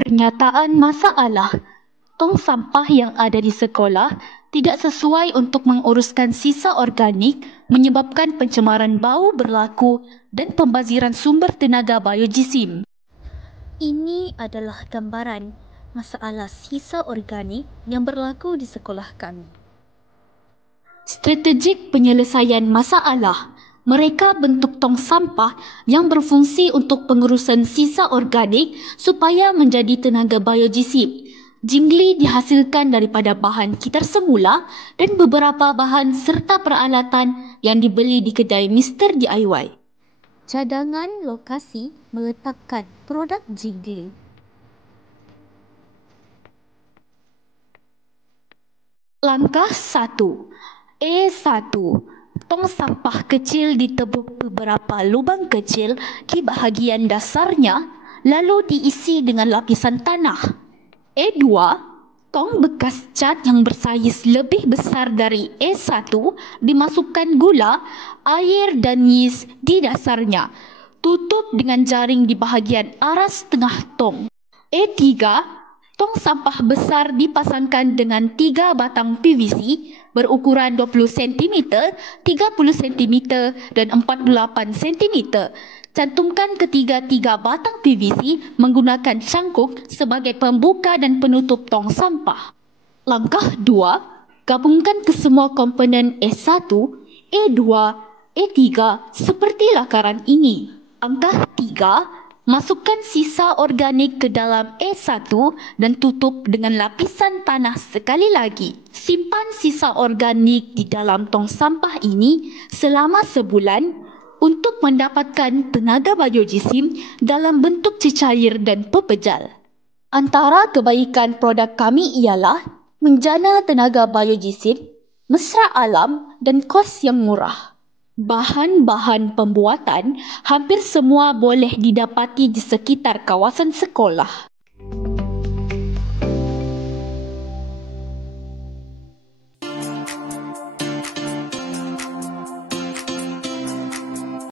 Pernyataan masalah. Tong sampah yang ada di sekolah tidak sesuai untuk menguruskan sisa organik, menyebabkan pencemaran bau berlaku dan pembaziran sumber tenaga biojisim. Ini adalah gambaran masalah sisa organik yang berlaku di sekolah kami. Strategik penyelesaian masalah. Mereka bentuk tong sampah yang berfungsi untuk pengurusan sisa organik supaya menjadi tenaga biojisim. Jingli dihasilkan daripada bahan kitar semula dan beberapa bahan serta peralatan yang dibeli di kedai Mr. DIY. Cadangan lokasi meletakkan produk jingli. Langkah 1. E1. Tong sampah kecil ditebuk beberapa lubang kecil di bahagian dasarnya lalu diisi dengan lapisan tanah. E2. Tong bekas cat yang bersaiz lebih besar dari E1 dimasukkan gula, air dan yeast di dasarnya. Tutup dengan jaring di bahagian aras tengah tong. E3. Tong sampah besar dipasangkan dengan 3 batang PVC berukuran 20 cm, 30 cm dan 48 cm. Cantumkan ketiga-tiga batang PVC menggunakan cangkuk sebagai pembuka dan penutup tong sampah. Langkah 2. Gabungkan kesemua komponen E1, E2, E3 seperti lakaran ini. Langkah 3. Masukkan sisa organik ke dalam E1 dan tutup dengan lapisan tanah sekali lagi. Simpan sisa organik di dalam tong sampah ini selama sebulan untuk mendapatkan tenaga biojisim dalam bentuk cecair dan pepejal. Antara kebaikan produk kami ialah menjana tenaga biojisim, mesra alam dan kos yang murah. Bahan-bahan pembuatan hampir semua boleh didapati di sekitar kawasan sekolah.